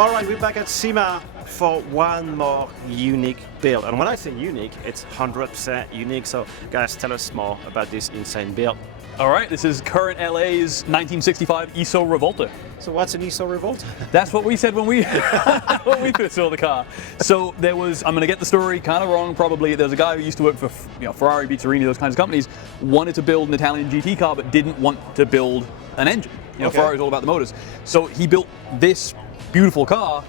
All right, we're back at SEMA for one more unique build. And when I say unique, it's 100% unique. So guys, tell us more about this insane build. All right, this is current LA's 1965 Iso Rivolta. So what's an Iso Rivolta? That's what we said when we when we first saw the car. So there was, I'm going to get the story kind of wrong probably. There's a guy who used to work for Ferrari, Pizzerini, those kinds of companies, wanted to build an Italian GT car but didn't want to build an engine. Ferrari's all about the motors. So he built this beautiful car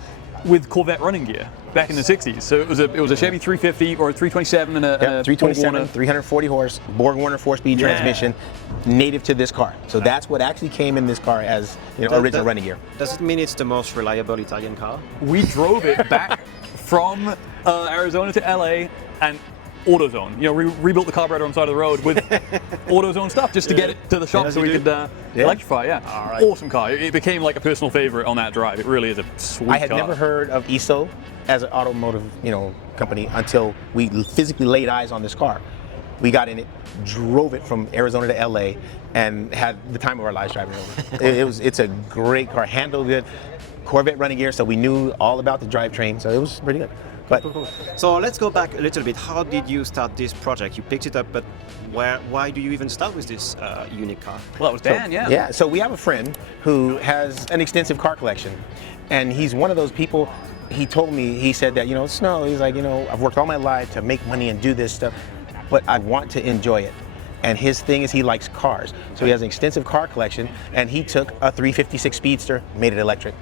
with Corvette running gear back in the 60s. So it was a Chevy 350 or a 327 and a 327, 340 horse, Borg-Warner 4-speed transmission, native to this car. So that's what actually came in this car as original running gear. Does it mean it's the most reliable Italian car? We drove it back from Arizona to LA and AutoZone. We rebuilt the carburetor on the side of the road with AutoZone stuff just to get it to the shop so we could electrify. All right. Awesome car. It became like a personal favorite on that drive. It really is a sweet car. I had never heard of Iso as an automotive company until we physically laid eyes on this car. We got in it, drove it from Arizona to LA, and had the time of our lives driving over. It's a great car, handled good, Corvette running gear, so we knew all about the drivetrain, so it was pretty good. But so let's go back a little bit. How did you start this project? You picked it up, but why do you even start with this unique car? Well, that was Dan, Yeah, so we have a friend who has an extensive car collection, and he's one of those people. He told me, he said that, Snow, he's like, I've worked all my life to make money and do this stuff, but I want to enjoy it. And his thing is he likes cars. So he has an extensive car collection, and he took a 356 Speedster, made it electric.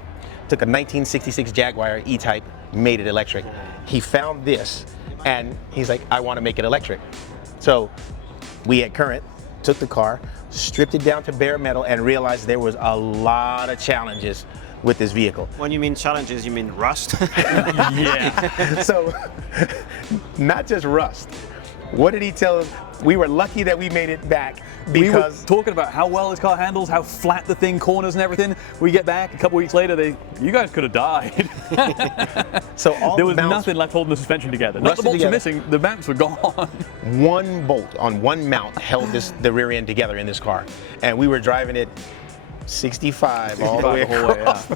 Took a 1966 Jaguar E-Type, made it electric. He found this, and he's like, I want to make it electric. So we at Current took the car, stripped it down to bare metal, and realized there was a lot of challenges with this vehicle. When you mean challenges, you mean rust? Yeah. So, not just rust. What did he tell us? We were lucky that we made it back because we were talking about how well this car handles, how flat the thing corners and everything. We get back a couple weeks later, you guys could have died. So there was nothing left holding the suspension together. Not the bolts are missing, the mounts were gone. One bolt on one mount held the rear end together in this car, and we were driving it 65 all the way across.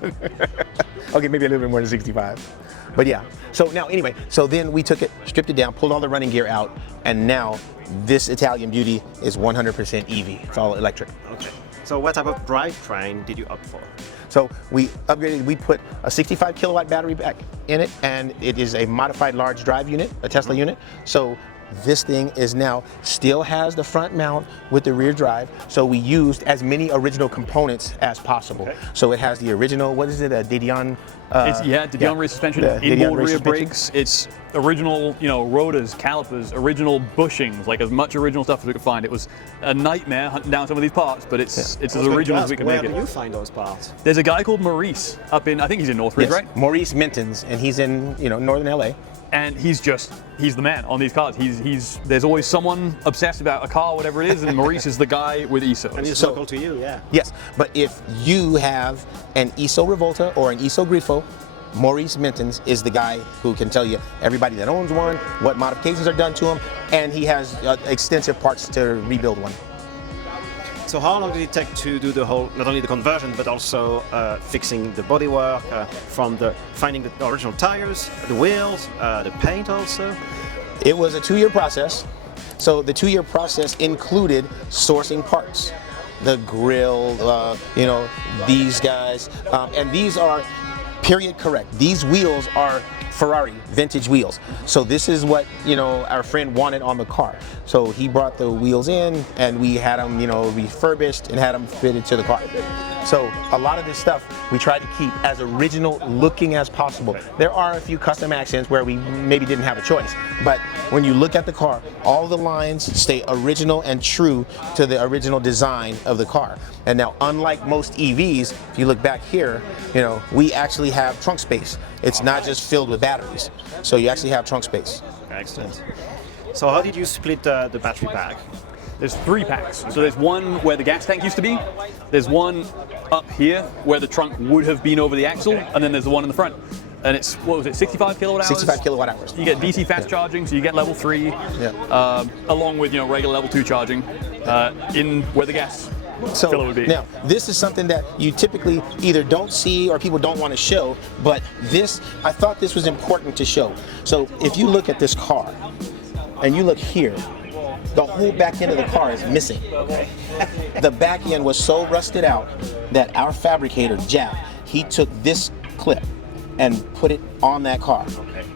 Okay, maybe a little bit more than 65. But yeah, so now anyway, so then we took it, stripped it down, pulled all the running gear out, and now this Italian beauty is 100% EV. It's all electric. Okay. So what type of drivetrain did you opt for? So we upgraded, we put a 65 kilowatt battery back in it, and it is a modified large drive unit, a Tesla unit. So this thing is now still has the front mount with the rear drive, so we used as many original components as possible. Okay. So it has the original, what is it, a Didion? Didion rear suspension, inboard rear brakes. It's original, rotors, calipers, original bushings, like as much original stuff as we could find. It was a nightmare hunting down some of these parts, but it's as original as we can make it. Where do you find those parts? There's a guy called Maurice up in, I think he's in Northridge, right? Maurice Minton's, and he's in, northern LA. And he's the man on these cars. There's always someone obsessed about a car, whatever it is, and Maurice is the guy with Iso. And he's local to you, yeah. Yes, but if you have an Iso Rivolta or an Iso Grifo, Maurice Minton's is the guy who can tell you everybody that owns one, what modifications are done to them, and he has extensive parts to rebuild one. So how long did it take to do the whole, not only the conversion, but also fixing the bodywork, from finding the original tires, the wheels, the paint also? It was a 2-year process. So the 2-year process included sourcing parts, the grill, these guys, and these are period correct. These wheels are Ferrari vintage wheels. So this is what, our friend wanted on the car. So he brought the wheels in, and we had them, refurbished and had them fitted to the car. So a lot of this stuff we try to keep as original looking as possible. There are a few custom accents where we maybe didn't have a choice, but when you look at the car, all the lines stay original and true to the original design of the car. And now, unlike most EVs, if you look back here, we actually have trunk space. It's not just filled with batteries. So you actually have trunk space. Excellent. So how did you split the battery pack? There's 3 packs. So there's one where the gas tank used to be, there's one up here where the trunk would have been over the axle, and then there's the one in the front. And it's, 65 kilowatt hours? 65 kilowatt hours. You get DC fast charging, so you get level 3, along with regular level 2 charging in where the gas So filler would be. now, this is something that you typically either don't see or people don't want to show, but this, I thought this was important to show. So if you look at this car, and you look here, the whole back end of the car is missing. The back end was so rusted out that our fabricator, Jap, he took this clip and put it on that car.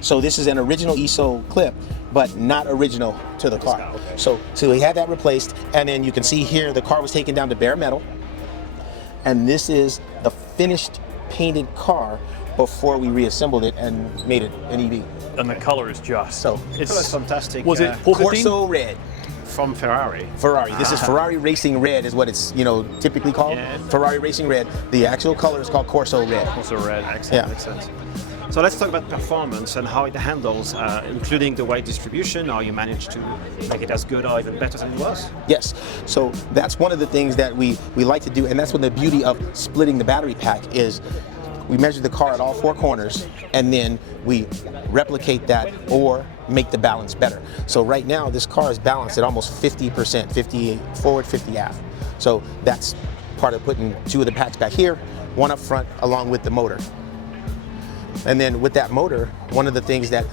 So this is an original Iso clip, but not original to the car. So we had that replaced, and then you can see here the car was taken down to bare metal, and this is the finished painted car before we reassembled it and made it an EV. And the color is just So It's fantastic. Was it 415? Corso Red. From Ferrari? Ferrari. This is Ferrari Racing Red is what it's typically called. Yeah. Ferrari Racing Red. The actual color is called Corso Red. Also red. Excellent, Yeah. excellent. So let's talk about performance and how it handles, including the weight distribution, how you managed to make it as good or even better than it was. Yes. So that's one of the things that we like to do, and that's what the beauty of splitting the battery pack is. We measure the car at all four corners, and then we replicate that or make the balance better. So right now, this car is balanced at almost 50%, 50 forward, 50 aft. So that's part of putting two of the packs back here, one up front, along with the motor. And then with that motor, one of the things that,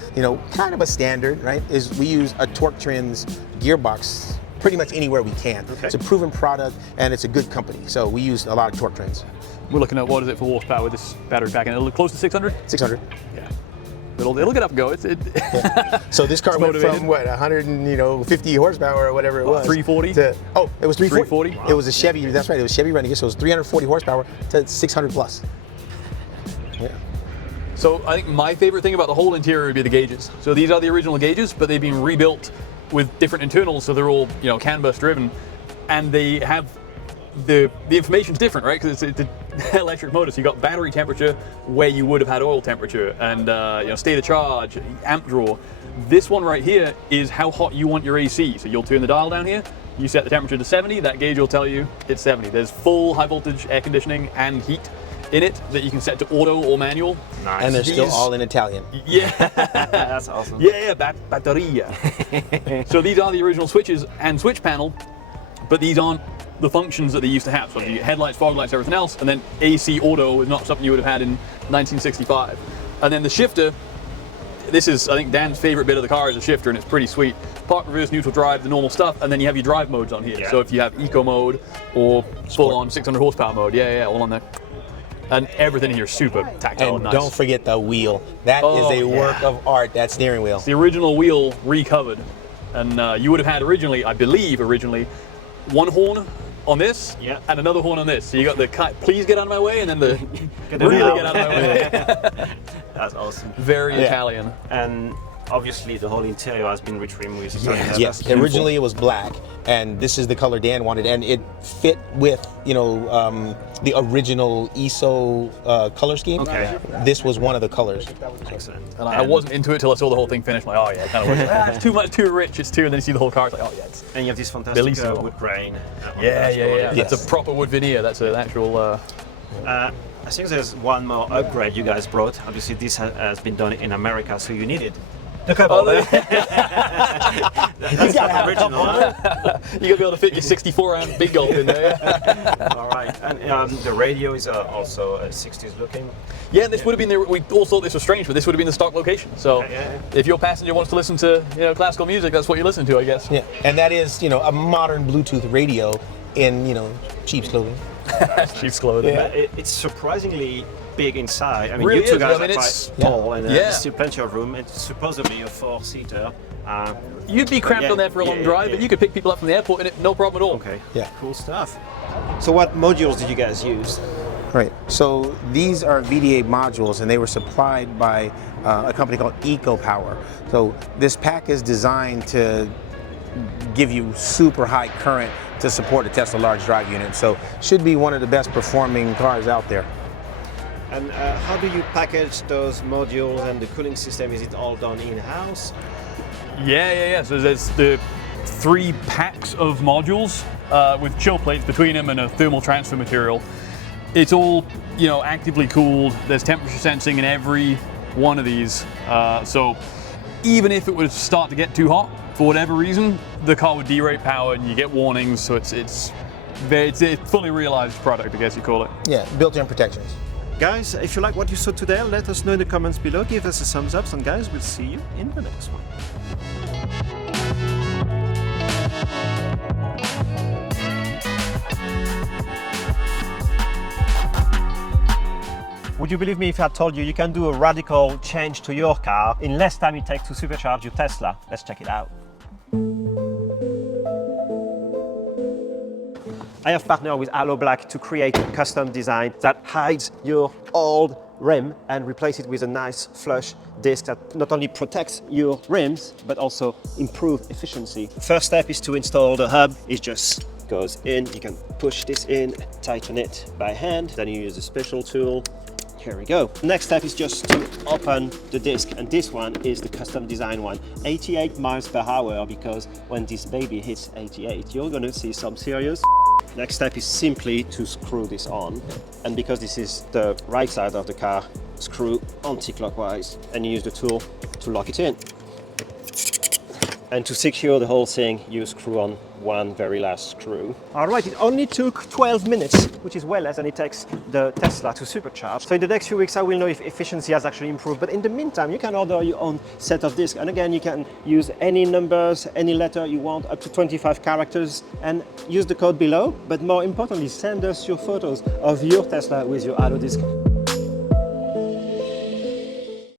kind of a standard, right, is we use a Torque Trends gearbox pretty much anywhere we can. Okay. It's a proven product, and it's a good company. So we use a lot of Torque Trends. We're looking at what is it for horsepower with this battery pack, and it'll look close to 600. 600. Yeah. It'll get up and go. So this car It's went motivated. from what 150 horsepower or whatever it was. 340? To, it was 340. 340? It was a Chevy. That's right. It was Chevy running it. So it was 340 horsepower to 600 plus. Yeah. So I think my favorite thing about the whole interior would be the gauges. So these are the original gauges, but they've been rebuilt with different internals, so they're all CAN bus driven, and they have the information's different, right? Because it's an electric motor. So you got battery temperature where you would have had oil temperature, and state of charge, amp draw. This one right here is how hot you want your AC. So you'll turn the dial down here. You set the temperature to 70. That gauge will tell you it's 70. There's full high voltage air conditioning and heat in it that you can set to auto or manual. Nice. And they're still all in Italian. Yeah. That's awesome. Yeah, batteria. So these are the original switches and switch panel, but these aren't the functions that they used to have. So the headlights, fog lights, everything else, and then AC auto is not something you would have had in 1965. And then the shifter, this is, I think, Dan's favorite bit of the car is the shifter, and it's pretty sweet. Park, reverse, neutral, drive, the normal stuff, and then you have your drive modes on here. Yeah. So if you have eco mode or full-on 600 horsepower mode, yeah, all on there. And everything here is super tactile and And nice. don't forget the wheel. That is a work of art, that steering wheel. It's the original wheel recovered, and you would have had originally, I believe, one horn on this and another horn on this. So you got the please get out of my way, and then the really get out of my way. That's awesome. Very Italian. And obviously the whole interior has been retrimmed with Yes. Originally it was black, and this is the color Dan wanted, and it fit with the original Iso color scheme. Okay. This was one of the colors. Excellent. And I wasn't into it till I saw the whole thing finished. Like, oh yeah, it kind of was. It's too much, too rich. It's too, and then you see the whole car. It's like, oh yeah, it's. And you have this fantastic Bellissimo. wood grain. Yeah. Yes. That's a proper wood veneer. That's an actual. I think there's one more upgrade you guys brought. Obviously, this has been done in America, so you needed the couple. That's the original. You gotta be able to fit your 64-ounce big gulp in there. All right. And the radio is also 60s looking. Yeah, this would have been the. We all thought this was strange, but this would have been the stock location. So, if your passenger wants to listen to classical music, that's what you listen to, I guess. Yeah, and that is a modern Bluetooth radio in cheap clothing. Cheap clothing. Yeah. It's surprisingly big inside. I mean, Really you two is. guys I mean, are it's- quite tall, and Yeah. there's still plenty of room. It's supposedly a 4-seater. You'd be cramped on there for a long drive, but you could pick people up from the airport in it, no problem at all. Okay. Yeah. Cool stuff. So, what modules did you guys use? Right. So these are VDA modules, and they were supplied by a company called EcoPower. So this pack is designed to give you super high current to support a Tesla large drive unit. So should be one of the best performing cars out there. And how do you package those modules and the cooling system? Is it all done in-house? Yeah. So there's the 3 packs of modules with chill plates between them and a thermal transfer material. It's all actively cooled. There's temperature sensing in every one of these. So even if it would start to get too hot for whatever reason, the car would derate power and you get warnings. So it's It's a fully realized product, I guess you call it. Yeah, built-in protections. Guys, if you like what you saw today, let us know in the comments below. Give us a thumbs up, and guys, we'll see you in the next one. Would you believe me if I told you can do a radical change to your car in less time it takes to supercharge your Tesla? Let's check it out. I have partnered with Halo Black to create a custom design that hides your old rim and replace it with a nice flush disc that not only protects your rims but also improves efficiency. First step is to install the hub. It just goes in. You can push this in, tighten it by hand, then you use a special tool. Here we go. Next step is just to open the disc, and this one is the custom design one. 88 miles per hour, because when this baby hits 88, you're gonna see some serious. Next step is simply to screw this on, and because this is the right side of the car, screw anti-clockwise, and you use the tool to lock it in. And to secure the whole thing, you screw on one very last screw. All right, it only took 12 minutes, which is way less than it takes the Tesla to supercharge. So in the next few weeks, I will know if efficiency has actually improved. But in the meantime, you can order your own set of discs. And again, you can use any numbers, any letter you want, up to 25 characters, and use the code below. But more importantly, send us your photos of your Tesla with your Halo disc.